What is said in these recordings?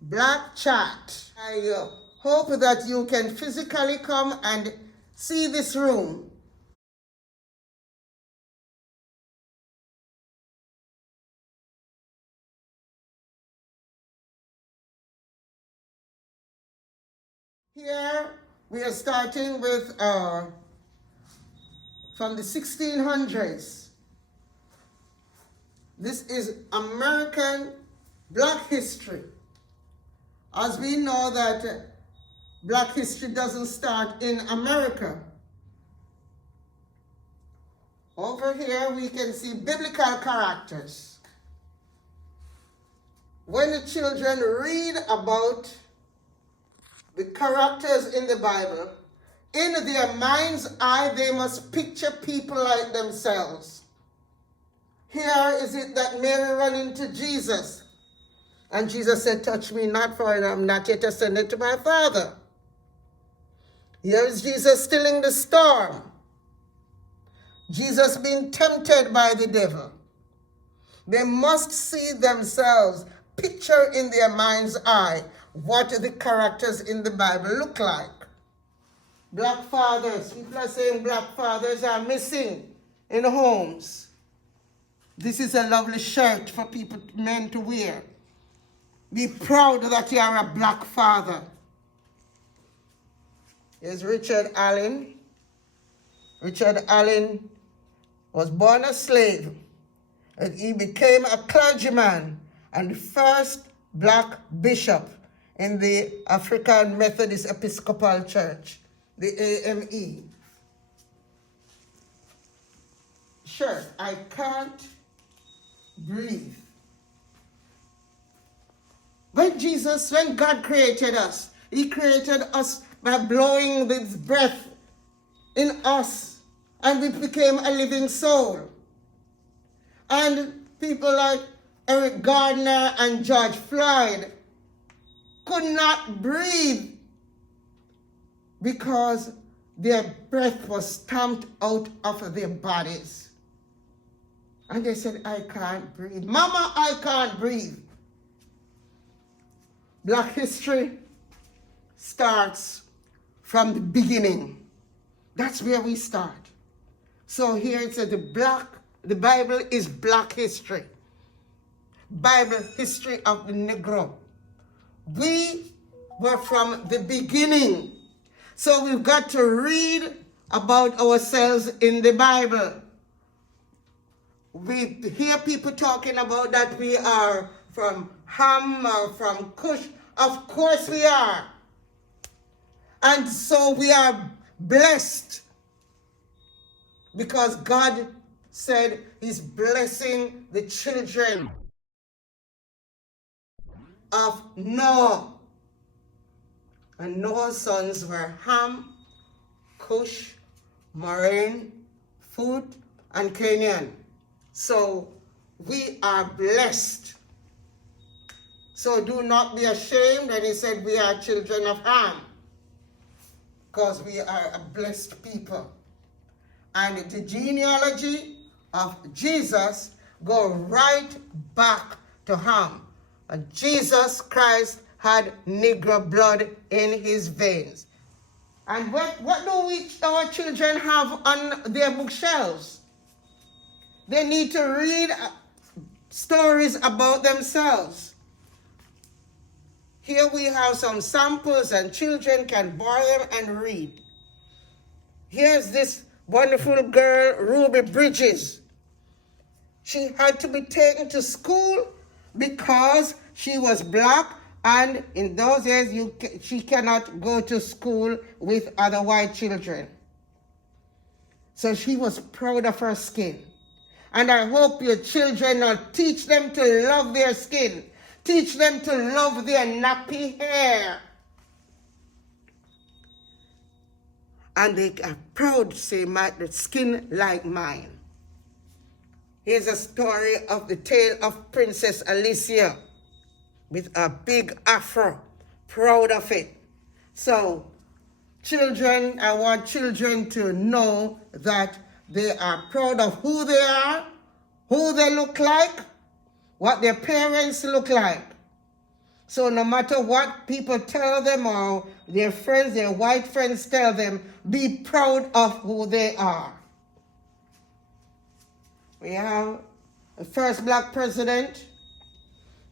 Black Chat. I hope that you can physically come and see this room. Here we are starting with from the 1600s. This is American Black history. As we know that Black history doesn't start in America. Over here we can see biblical characters. When the children read about the characters in the Bible, in their mind's eye they must picture people like themselves. Here is it that Mary ran into Jesus. And Jesus said, "Touch me not, for I am not yet ascended to my Father." Here is Jesus stilling the storm. Jesus being tempted by the devil. They must see themselves, picture in their mind's eye what the characters in the Bible look like. Black fathers, people are saying black fathers are missing in homes. This is a lovely shirt for people, men to wear. Be proud that you are a black father. Here's Richard Allen. Richard Allen was born a slave, and he became a clergyman and the first black bishop in the African Methodist Episcopal Church, the AME. Sure, I can't breathe. When God created us, he created us by blowing his breath in us, and we became a living soul. And people like Eric Gardner and George Floyd could not breathe because their breath was stamped out of their bodies. And they said, "I can't breathe. Mama, I can't breathe." Black history starts from the beginning. That's where we start. So here it says the Bible is black history. Bible history of the Negro. We were from the beginning. So we've got to read about ourselves in the Bible. We hear people talking about that we are from Ham or from Cush. Of course we are. And so we are blessed because God said he's blessing the children of Noah. And Noah's sons were Ham, Cush, Moraine, Phut, and Canaan. So we are blessed. So do not be ashamed when he said we are children of Ham, because we are a blessed people. And the genealogy of Jesus go right back to Ham. And Jesus Christ had Negro blood in his veins. And what do our children have on their bookshelves? They need to read stories about themselves. Here we have some samples and children can borrow them and read. Here's this wonderful girl, Ruby Bridges. She had to be taken to school because she was black, and in those days she cannot go to school with other white children. So she was proud of her skin. And I hope your children will teach them to love their skin. Teach them to love their nappy hair. And they are proud to say, "My skin like mine." Here's a story of the tale of Princess Alicia with a big afro, proud of it. So, children, I want children to know that they are proud of who they are, who they look like, what their parents look like. So no matter what people tell them or their friends, their white friends tell them, be proud of who they are. We have the first black president.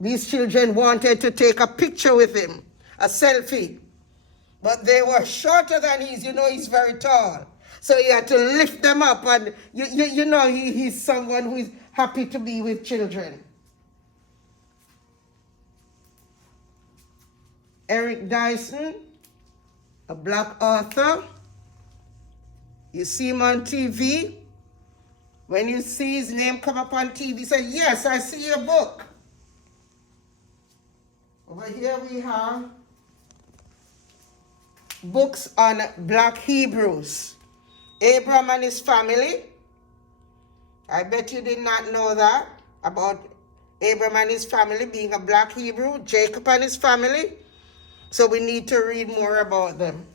These children wanted to take a picture with him, a selfie. But they were shorter than he is. You know, he's very tall. So he had to lift them up. And you know, he's someone who is happy to be with children. Eric Dyson, a black author. You see him on TV. When you see his name come up on TV, say, yes, I see your book. Over here we have books on black Hebrews. Abraham and his family. I bet you did not know that about Abraham and his family being a black Hebrew. Jacob and his family. So we need to read more about them.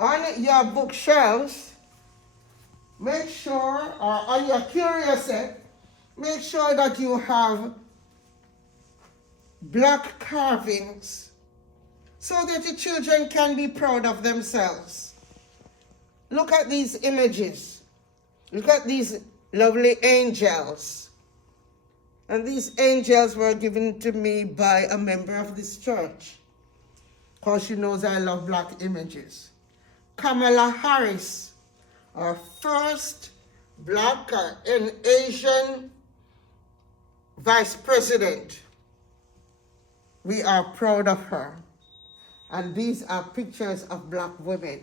On your bookshelves, make sure, or on your curio set, make sure that you have black carvings so that the children can be proud of themselves. Look at these images. Look at these lovely angels. And these angels were given to me by a member of this church, because she knows I love black images. Kamala Harris, our first black and Asian vice president. We are proud of her. And these are pictures of black women.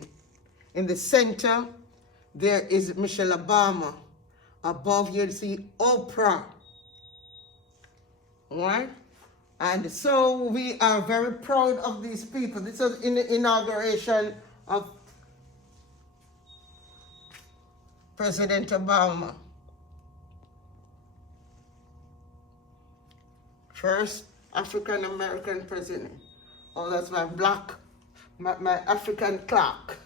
In the center, there is Michelle Obama. Above you see Oprah. Right? And so we are very proud of these people. This was in the inauguration of President Obama. First African American president. Oh, that's my black, my African clerk.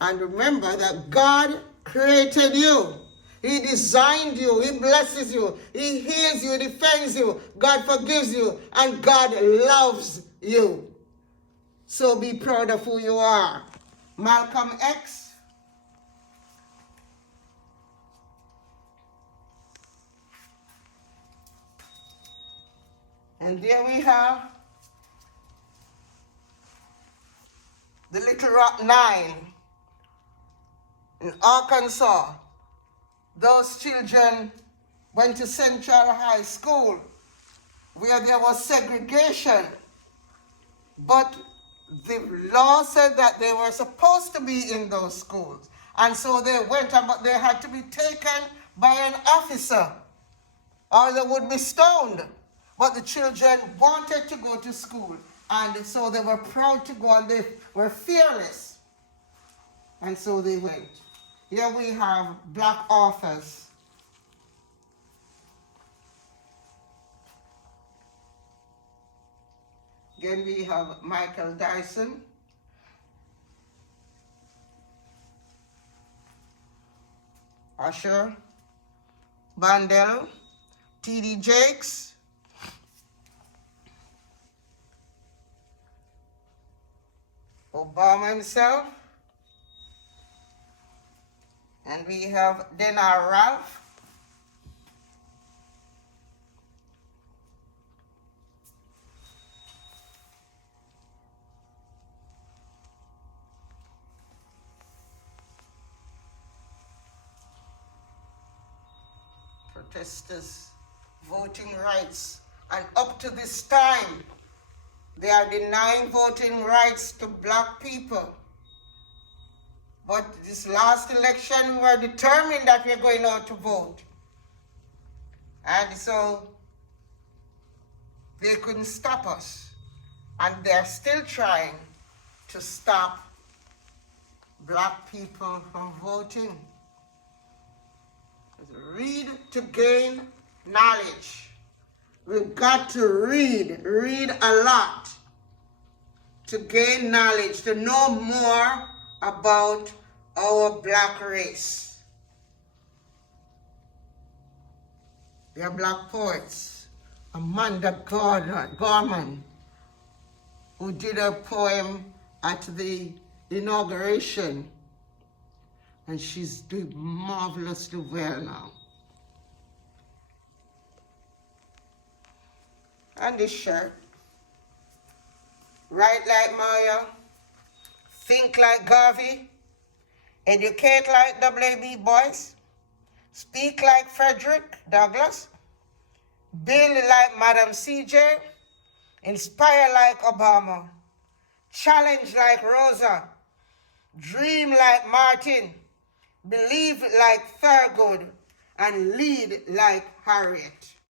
And remember that God created you. He designed you. He blesses you. He heals you. Defends you. God forgives you. And God loves you. So be proud of who you are. Malcolm X. And there we have the Little Rock Nine in Arkansas. Those children went to Central High School where there was segregation. But the law said that they were supposed to be in those schools. And so they went, but they had to be taken by an officer or they would be stoned. But the children wanted to go to school. And so they were proud to go and they were fearless. And so they went. Here we have black authors. Again, we have Michael Dyson. Usher, Bandel, T.D. Jakes, Obama himself, and we have Denard Ralph, protesters, voting rights, and up to this time, they are denying voting rights to black people. But this last election, we were determined that we are going out to vote. And so they couldn't stop us. And they're still trying to stop black people from voting. Read to gain knowledge. We've got to read a lot to gain knowledge, to know more about our black race. your black poets, Amanda Gorman, who did a poem at the inauguration, and she's doing marvelously well now. And this shirt, write like Maya, think like Garvey, educate like W.B. Boyce, speak like Frederick Douglass, build like Madam C.J., inspire like Obama, challenge like Rosa, dream like Martin, believe like Thurgood, and lead like Harriet.